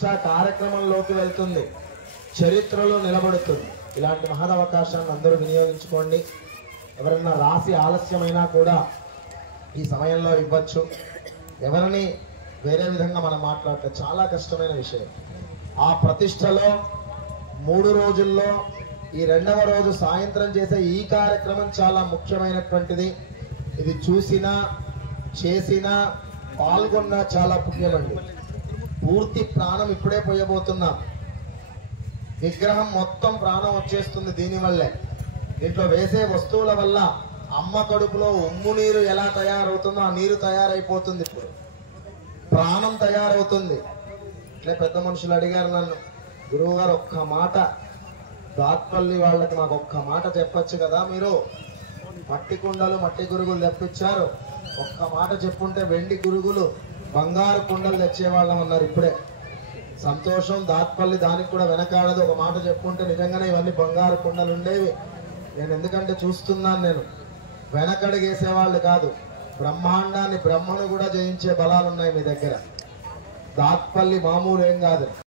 ప్రతిష్ట కార్యక్రమంలోకి వెళ్తుంది, చరిత్రలో నిలబడుతుంది. ఇలాంటి మహదవకాశాన్ని అందరూ వినియోగించుకోండి. ఎవరన్నా రాసి ఆలస్యమైనా కూడా ఈ సమయంలో ఇవ్వచ్చు. ఎవరిని వేరే విధంగా మనం మాట్లాడితే చాలా కష్టమైన విషయం. ఆ ప్రతిష్టలో 3 రోజుల్లో ఈ 2వ రోజు సాయంత్రం చేసే ఈ కార్యక్రమం చాలా ముఖ్యమైనటువంటిది. ఇది చూసినా చేసినా పాల్గొన్నా చాలా పుణ్యమండి. పూర్తి ప్రాణం ఇప్పుడే పోయబోతున్నాం. విగ్రహం మొత్తం ప్రాణం వచ్చేస్తుంది దీనివల్లే. దీంట్లో వేసే వస్తువుల వల్ల అమ్మ కడుపులో ఉమ్ము నీరు ఎలా తయారవుతుందో ఆ నీరు తయారైపోతుంది. ఇప్పుడు ప్రాణం తయారవుతుంది. ఇట్లే పెద్ద మనుషులు అడిగారు నన్ను, గురువు గారు ఒక్క మాట దాత్పల్లి వాళ్ళకి మాకు ఒక్క మాట చెప్పచ్చు కదా, మీరు మట్టి కుండలు మట్టి గురుగులు తెప్పించారు, ఒక్క మాట చెప్పుంటే వెండి గురుగులు బంగారు కుండలు తెచ్చేవాళ్ళం అన్నారు. ఇప్పుడే సంతోషం. దాత్పల్లి దానికి కూడా వెనకాడదు. ఒక మాట చెప్పుంటే నిజంగానే ఇవన్నీ బంగారు కుండలు ఉండేవి. నేను ఎందుకంటే చూస్తున్నాను, నేను వెనకడిగేసేవాళ్ళు కాదు, బ్రహ్మాండాన్ని బ్రహ్మను కూడా జయించే బలాలు ఉన్నాయి మీ దగ్గర. దాత్పల్లి మామూలు ఏం కాదు.